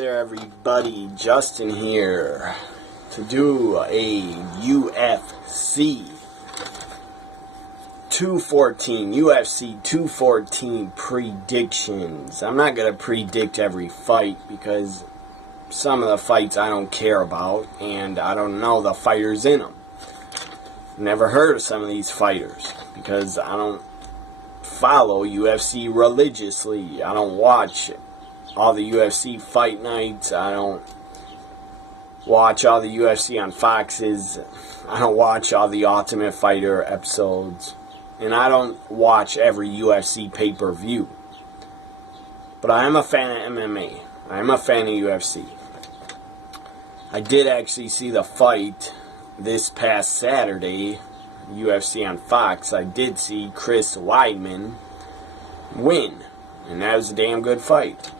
There everybody, Justin here to do a UFC 214 predictions. I'm not going to predict every fight because some of the fights I don't care about and I don't know the fighters in them. Never heard of some of these fighters because I don't follow UFC religiously. I don't watch all the UFC fight nights. I don't watch all the UFC on Foxes. I don't watch all the Ultimate Fighter episodes. And I don't watch every UFC pay-per-view. But I am a fan of MMA. I am a fan of UFC. I did actually see the fight this past Saturday, UFC on Fox. I did see Chris Weidman win. And that was a damn good fight.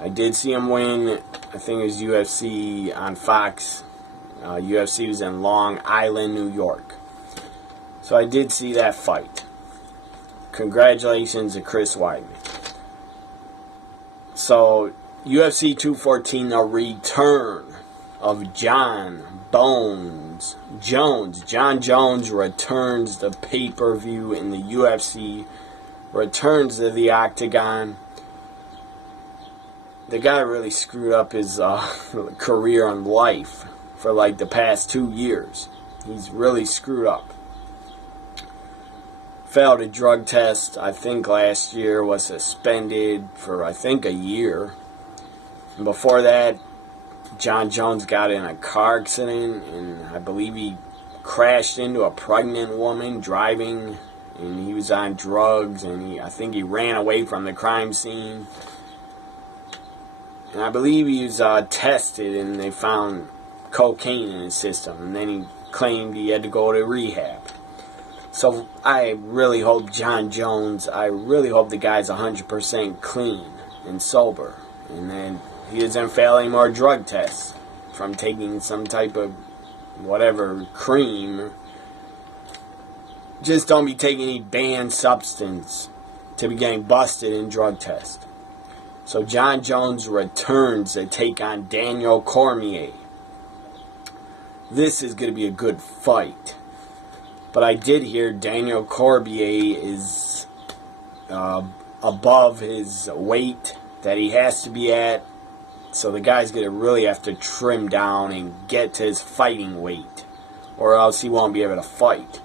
I did see him win. I think it was UFC on Fox. UFC was in Long Island, New York. So I did see that fight. Congratulations to Chris Weidman. So UFC 214, the return of Jon Bones Jones. Jon Jones returns the pay-per-view in the UFC. Returns to the octagon. The guy really screwed up his career and life for like the past 2 years. He's really screwed up. Failed a drug test, I think last year, was suspended for I think a year. And before that, Jon Jones got in a car accident and I believe he crashed into a pregnant woman driving, and he was on drugs, and I think he ran away from the crime scene. And I believe he was tested and they found cocaine in his system. And then he claimed he had to go to rehab. So I really hope Jon Jones, I really hope the guy's 100% clean and sober. And then he doesn't fail any more drug tests from taking some type of whatever cream. Just don't be taking any banned substance to be getting busted in drug tests. So Jon Jones returns to take on Daniel Cormier. This is going to be a good fight. But I did hear Daniel Cormier is above his weight that he has to be at. So the guy's going to really have to trim down and get to his fighting weight, or else he won't be able to fight.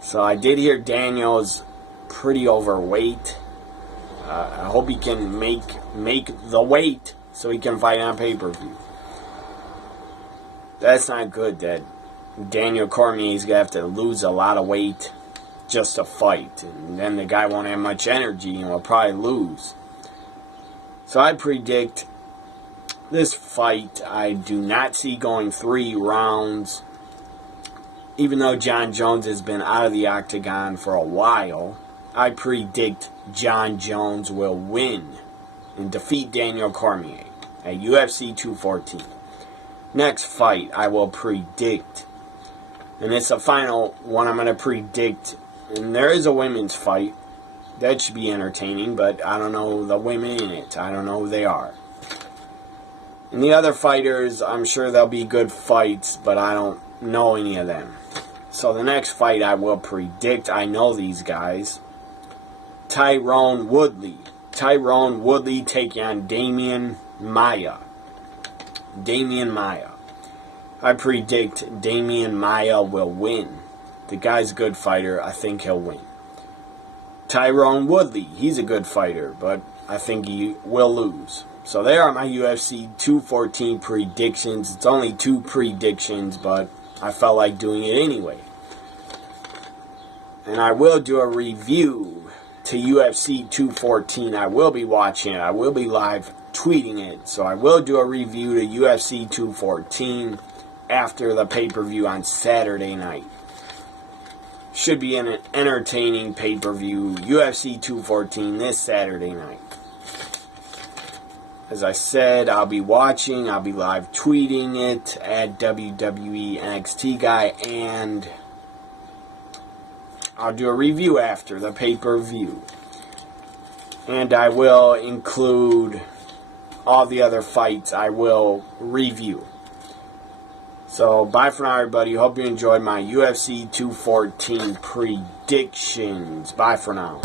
So I did hear Daniel's pretty overweight. I hope he can make the weight so he can fight on pay-per-view. That's not good that Daniel Cormier's going to have to lose a lot of weight just to fight. And then the guy won't have much energy and will probably lose. So I predict this fight, I do not see going 3 rounds. Even though Jon Jones has been out of the octagon for a while, I predict Jon Jones will win and defeat Daniel Cormier at UFC 214. Next fight I will predict, and it's the final one I'm going to predict, and there is a women's fight. That should be entertaining, but I don't know the women in it. I don't know who they are. And the other fighters, I'm sure they'll be good fights, but I don't know any of them. So the next fight I will predict, I know these guys. Tyron Woodley. Tyron Woodley taking on Damian Maia. Damian Maia. I predict Damian Maia will win. The guy's a good fighter. I think he'll win. Tyron Woodley. He's a good fighter, but I think he will lose. So there are my UFC 214 predictions. It's only 2 predictions, but I felt like doing it anyway. And I will do a review to UFC 214. I will be watching it. I will be live tweeting it. So I will do a review to UFC 214 after the pay-per-view on Saturday night. Should be an entertaining pay-per-view. UFC 214 this Saturday night. As I said, I'll be watching. I'll be live tweeting it at WWE NXT Guy, and I'll do a review after the pay-per-view. And I will include all the other fights I will review. So, bye for now, everybody. Hope you enjoyed my UFC 214 predictions. Bye for now.